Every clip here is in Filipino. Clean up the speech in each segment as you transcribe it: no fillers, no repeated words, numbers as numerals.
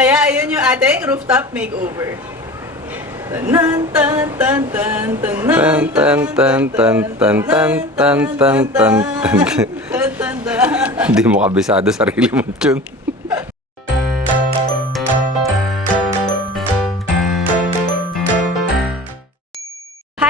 Kaya ayun yung ating rooftop makeover. Tan tan tan tan tan Tan tan tan tan tan tan tan tan tan. Hindi mo kabisado sarili mo yun.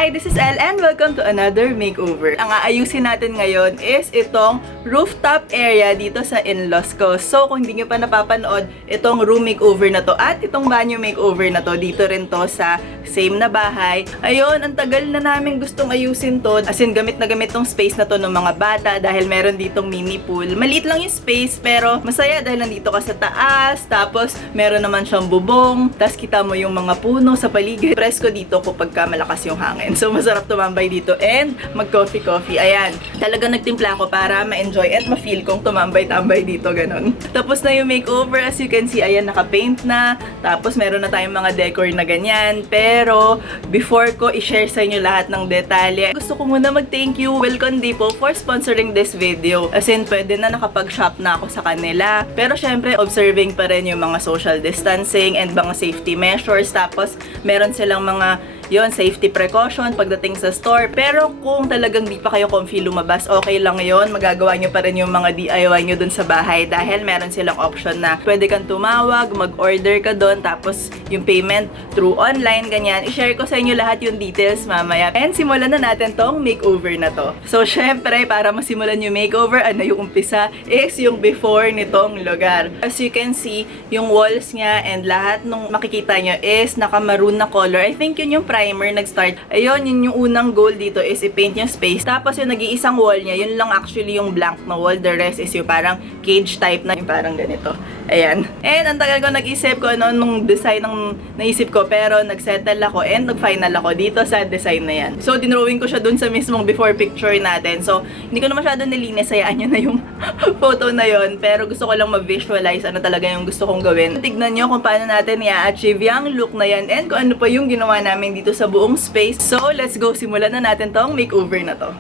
Hi, this is Elle and welcome to another makeover. Ang aayusin natin ngayon is itong rooftop area dito sa in-laws ko. So, kung hindi nyo pa napapanood, itong room makeover na to at itong banyo makeover na to, dito rin to sa same na bahay. Ayun, ang tagal na namin gustong ayusin to. As in, gamit na gamit tong space na to ng mga bata dahil meron ditong mini pool. Maliit lang yung space pero masaya dahil nandito ka sa taas. Tapos, meron naman siyang bubong. Tapos, kita mo yung mga puno sa paligid. Presko dito kapag malakas yung hangin. So, masarap tumambay dito and mag-coffee-coffee. Ayan. Talagang nagtimpla ko para ma-enjoy at ma-feel kong tumambay-tambay dito, ganun. Tapos na yung makeover. As you can see, ayan, naka-paint na. Tapos, meron na tayong mga decor na ganyan. Pero, before ko i-share sa inyo lahat ng detalye, gusto ko muna mag-thank you, Wilcon Depot, for sponsoring this video. As in, pwede na nakapag-shop na ako sa kanila. Pero, syempre, observing pa rin yung mga social distancing and mga safety measures. Tapos, meron silang mga safety precaution pagdating sa store. Pero kung talagang di pa kayo comfy lumabas, okay lang yon. Magagawa nyo pa rin yung mga DIY nyo dun sa bahay dahil meron silang option na pwede kang tumawag, mag-order ka dun, tapos yung payment through online, ganyan. I-share ko sa inyo lahat yung details mamaya. And simulan na natin tong makeover na to. So, syempre, para masimulan yung makeover, ano yung umpisa is yung before nitong lugar. As you can see, yung walls niya and lahat nung makikita nyo is naka-maroon na color. I think yun yung primer nag-start. Ayun, yun yung unang goal dito is i-paint yung space. Tapos yung nag-iisang wall niya, yun lang actually yung blank na wall. The rest is yung parang cage type na yung parang ganito. Ayan. And ang tagal ko nag-isip ko ano nung design ng naisip ko, pero nag-settle ako and nag-final ako dito sa design na yan. So, dinrawing ko siya dun sa mismong before picture natin. So, hindi ko na masyado nilinis. Hayaan nyo na yung photo na yon. Pero gusto ko lang ma-visualize ano talaga yung gusto kong gawin. Tignan nyo kung paano natin i-achieve yung look na yan and kung ano pa yung ginawa namin dito sa buong space. So, let's go. Simulan na natin tong makeover na to.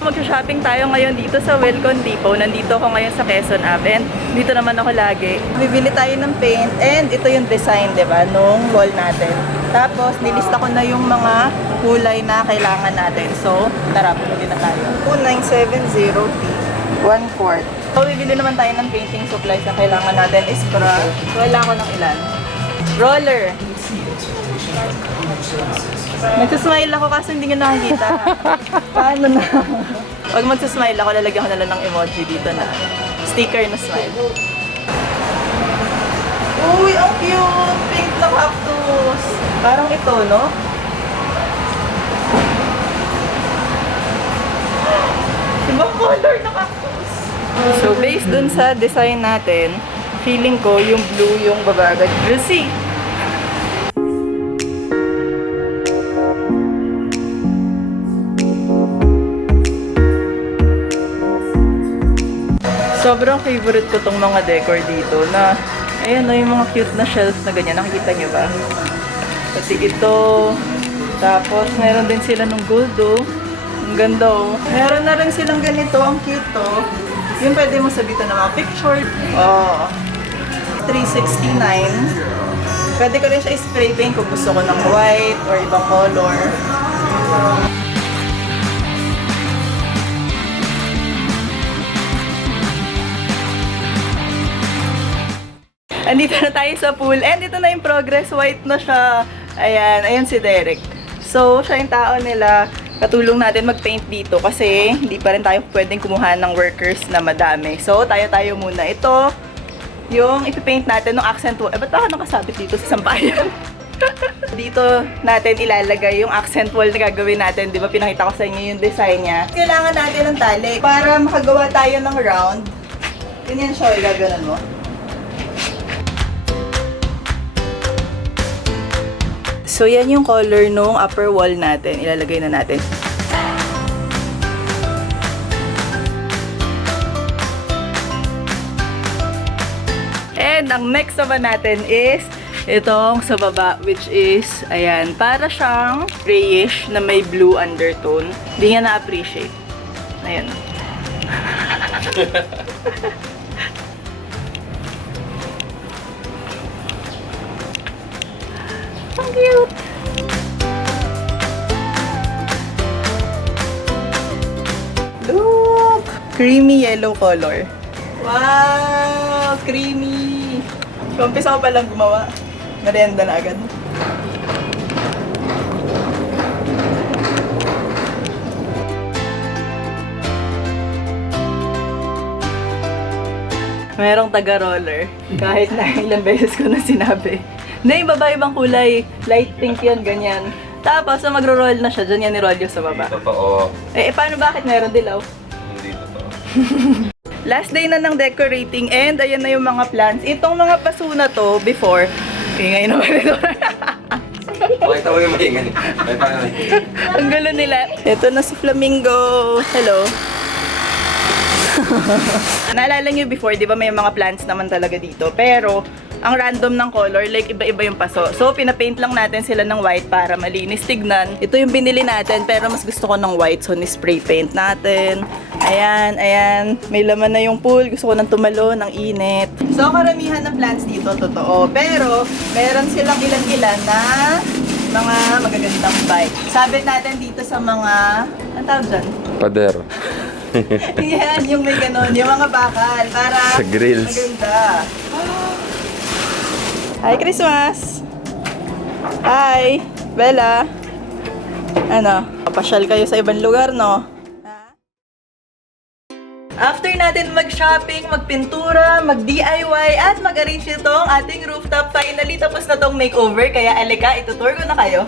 Mag-shopping tayo ngayon dito sa Wilcon Depot. Nandito ako ngayon sa Quezon Ave. And dito naman ako lagi. Bibili tayo ng paint and ito yung design, diba, nung wall natin. Tapos, nilista ko na yung mga kulay na kailangan natin. So, tara, bili na tayo. 2970P, 1/4. So, bibili naman tayo ng painting supplies na kailangan natin is brush. Wala ko ng ilan. Roller. Nagsasmile ako kasi hindi nyo nakikita. Paano na? Pag magsasmile ako, lalagyan ko na lang ng emoji dito na sticker na smile. Uy, ang cute! Pink na cactus! Parang ito, no? Ibang color na cactus! So, based dun sa design natin, feeling ko yung blue yung babagay. We'll see! Sobrang favorite ko tong mga decor dito na, ayan o, yung mga cute na shelf na ganyan. Nakikita nyo ba? Pati ito. Tapos, meron din sila ng gold o. Ang ganda o. Meron na rin silang ganito. Ang cute o. Yung pwede mo sabitan ng mga picture. Oh. 369. Pwede ko rin siya spray paint kung gusto ko ng white or ibang color. Andito na tayo sa pool. And ito na yung progress. White na siya. Ayan. Ayan si Derek. So, siya yung tao nila. Katulong natin mag-paint dito kasi hindi pa rin tayo pwedeng kumuha ng workers na madami. So, tayo-tayo muna. Ito, yung ipipaint natin ng accent wall. Ba't ako nakasabit dito sa sampayan? Dito natin ilalagay yung accent wall na gagawin natin. Di ba pinakita ko sa inyo yung design niya? Kailangan natin ng tali para makagawa tayo ng round. Ganyan siya. Gaganon mo. So, yan yung color nung upper wall natin. Ilalagay na natin. And ang next naman natin is itong sa baba, which is, ayan, para siyang grayish na may blue undertone. Hindi nga na-appreciate. Ayan. Ang cute! Look! Creamy yellow color. Wow! Creamy! Kumpisa ko palang gumawa. Merienda na agad. Merong taga-roller. Kahit na ilang beses ko na sinabi. Hindi, yung baba ibang kulay. Light pink yun, ganyan. Tapos, na magro-roll na siya, dyan yan ni Rolyo sa baba. Totoo. Paano bakit meron dilaw? Hindi totoo. Last day na ng decorating and ayan na yung mga plants. Itong mga paso na to before. Ngayon naman ito. Pakita mo yung mahingan. Ang gulo nila. Ito na si Flamingo. Hello. Naalala nyo before, di ba may mga plants naman talaga dito. Pero, ang random ng color, like iba-iba yung paso. So, pinapaint lang natin sila ng white para malinis tignan. Ito yung binili natin, pero mas gusto ko ng white. So, ni-spray paint natin. Ayan, ayan. May laman na yung pool. Gusto ko nang tumalo, ng init. So, karamihan ng plants dito, totoo. Pero, meron silang ilan-ilan na mga magagandang bike. Sabit natin dito sa mga, ang tawag dyan? Pader. Yan, yung may ganon, yung mga bakal, para Sa grills. maganda. Hi, Christmas! Hi, Bella! Ano, papasyal kayo sa ibang lugar, no? After natin mag-shopping, magpintura, mag-DIY, at mag-arrange itong ating rooftop, finally tapos na tong makeover, kaya alika, itutour ko na kayo.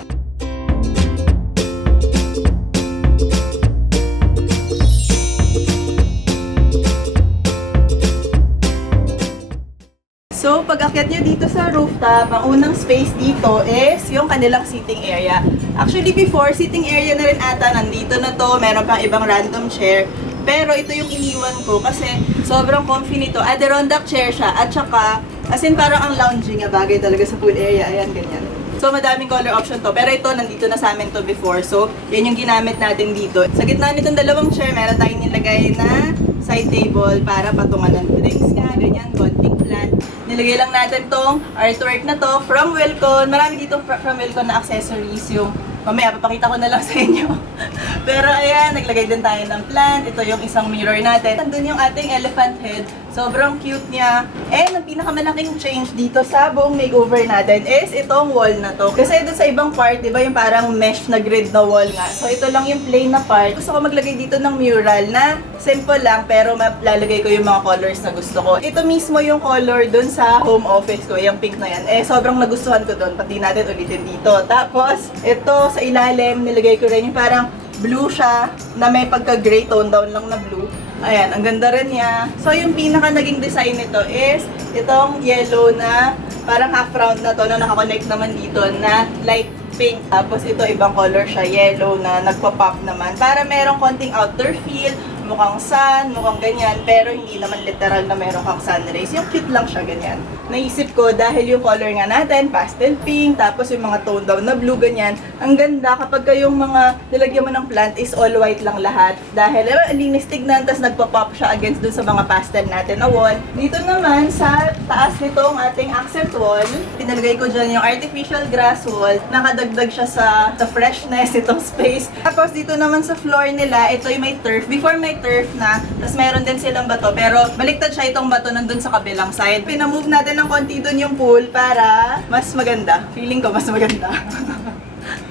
So, pag-akyat nyo dito sa rooftop, ang unang space dito is yung kanilang seating area. Actually, before, seating area na rin ata, nandito na to, meron pang ibang random chair. Pero ito yung iniwan ko kasi sobrang comfy nito. Adirondack chair siya at saka, as in parang ang lounging nga bagay talaga sa pool area. Ayan, ganyan. So, madaming color option to. Pero ito, nandito na sa amin to before. So, yan yung ginamit natin dito. Sa gitna nitong dalawang chair, meron tayong nilagay na side table para patungan ng drinks nga, ganyan, konting plant. Nilagay lang natin tong artwork na to from Wilcon. Marami dito from Wilcon na accessories. Yung mamaya, papakita ko na lang sa inyo. Pero ayan, naglagay din tayo ng plant. Ito yung isang mirror natin. Nandun yung ating elephant head. Sobrang cute niya. And ang pinakamalaking change dito sa buong makeover natin is itong wall na to. Kasi doon sa ibang part, di ba yung parang mesh na grid na wall nga. So ito lang yung plain na part. Gusto ko maglagay dito ng mural na simple lang pero lalagay ko yung mga colors na gusto ko. Ito mismo yung color doon sa home office ko, yung pink na yan. Sobrang nagustuhan ko doon. Pati natin ulitin dito. Tapos, ito sa ilalim, nilagay ko rin yung parang blue siya na may pagka-gray tone down lang na blue. Ayan, ang ganda rin niya. So, yung pinaka naging design nito is itong yellow na parang half round na to na nakakonect naman dito na light pink. Tapos ito ibang color siya, yellow na nagpa-pop naman. Para merong konting outer feel, mukhang sun, mukhang ganyan, pero hindi naman literal na meron kang sun rays. Yung cute lang siya, ganyan. Naisip ko, dahil yung color nga natin, pastel pink, tapos yung mga tone down na blue, ganyan. Ang ganda kapag yung mga nilagyan mo ng plant is all white lang lahat. Dahil, linis tignan, tapos nagpa-pop siya against dun sa mga pastel natin na wall. Dito naman, sa taas nitong ating accent wall, pinalagay ko dyan yung artificial grass wall. Nakadagdag siya sa freshness itong space. Tapos dito naman sa floor nila, ito yung may turf. Before may turf na, tapos meron din silang bato, pero baliktad siya itong bato nandun sa kabilang side. Pinamove natin ng konti dun yung pool para mas maganda. Feeling ko mas maganda.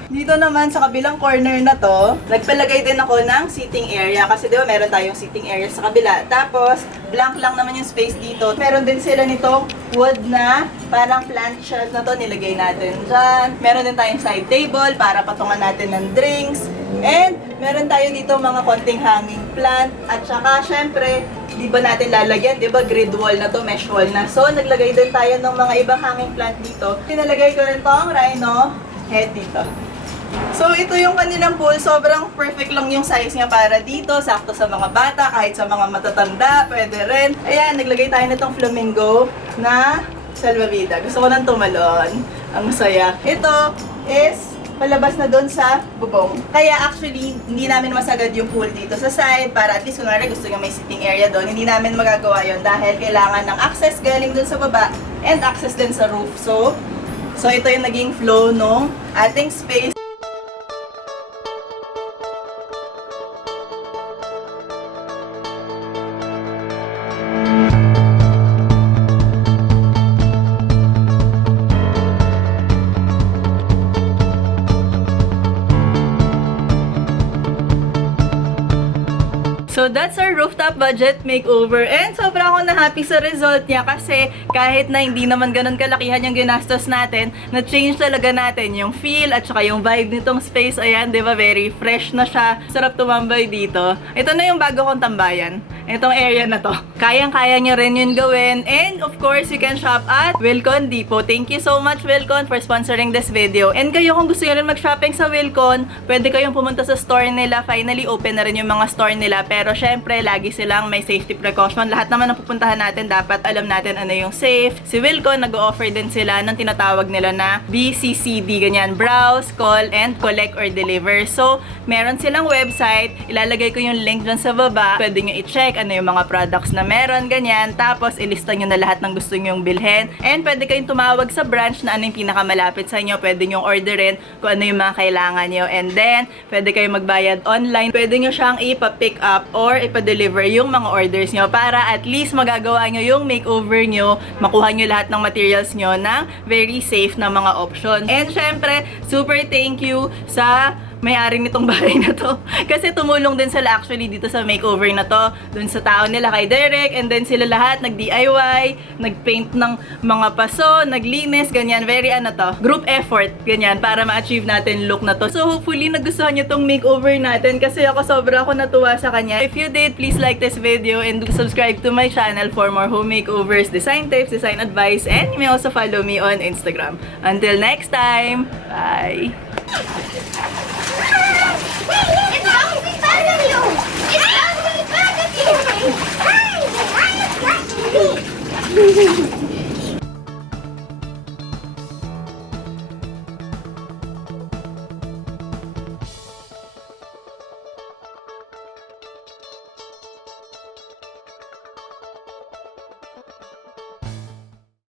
Dito naman sa kabilang corner na to, nagpalagay din ako ng seating area kasi di ba meron tayong seating area sa kabila. Tapos, blank lang naman yung space dito. Meron din sila nitong wood na parang plant shelf na to, nilagay natin dyan. Meron din tayong side table para patungan natin ng drinks. And meron tayo dito mga konting hanging plant. At saka, syempre, di ba natin lalagyan, di ba grid wall na to, mesh wall na. So, naglagay din tayo ng mga ibang hanging plant dito. Pinalagay ko rin tong rhino head dito. So, ito yung kanilang pool. Sobrang perfect lang yung size niya para dito. Sakto sa mga bata, kahit sa mga matatanda, pwede rin. Ayan, naglagay tayo nitong flamingo na salvavida. Gusto ko nang tumalon. Ang saya. Ito is palabas na doon sa bubong. Kaya actually, hindi namin masagad yung pool dito sa side para at least kunwari gusto nyo may sitting area doon. Hindi namin magagawa yon dahil kailangan ng access galing doon sa baba and access din sa roof. So ito yung naging flow nung ating space. So that's our rooftop budget makeover and sobra ako na happy sa result niya kasi kahit na hindi naman ganun kalakihan yung ginastos natin, na-change talaga natin yung feel at saka yung vibe nitong space. Ayan, di ba? Very fresh na siya. Sarap tumambay dito. Ito na yung bago kong tambayan. Itong area na to. Kayang-kaya nyo rin yun gawin. And of course, you can shop at Wilcon Depot. Thank you so much, Wilcon, for sponsoring this video. And kayo, kung gusto nyo rin mag-shopping sa Wilcon, pwede kayong pumunta sa store nila. Finally, open na rin yung mga store nila. Pero syempre, lagi silang may safety precaution. Lahat naman ng pupuntahan natin, dapat alam natin ano yung safe. Si Wilcon, nag-o-offer din sila ng tinatawag nila na BCCD, ganyan. Browse, call, and collect or deliver. So, meron silang website. Ilalagay ko yung link dyan sa baba. Pwede nyo i-check ano yung mga products na meron, ganyan. Tapos, ilista nyo na lahat ng gusto nyong bilhin. And pwede kayong tumawag sa branch na ano yung pinakamalapit sa inyo. Pwede nyong orderin kung ano yung mga kailangan nyo. And then, pwede kayong magbayad online. Pwede nyo siyang ipa-pick up or ipa-deliver yung mga orders nyo para at least magagawa nyo yung makeover nyo, makuha nyo lahat ng materials nyo ng very safe na mga options. And syempre, super thank you sa may-ari nitong bahay na to. Kasi tumulong din sila actually dito sa makeover na to. Dun sa tao nila kay Derek, and then sila lahat nag-DIY, nag-paint ng mga paso, naglinis, ganyan. Very group effort, ganyan, para ma-achieve natin look na to. So hopefully nagustuhan nyo tong makeover natin kasi sobra ako natuwa sa kanya. If you did, please like this video and do subscribe to my channel for more home makeovers, design tips, design advice, and you may also follow me on Instagram. Until next time, bye!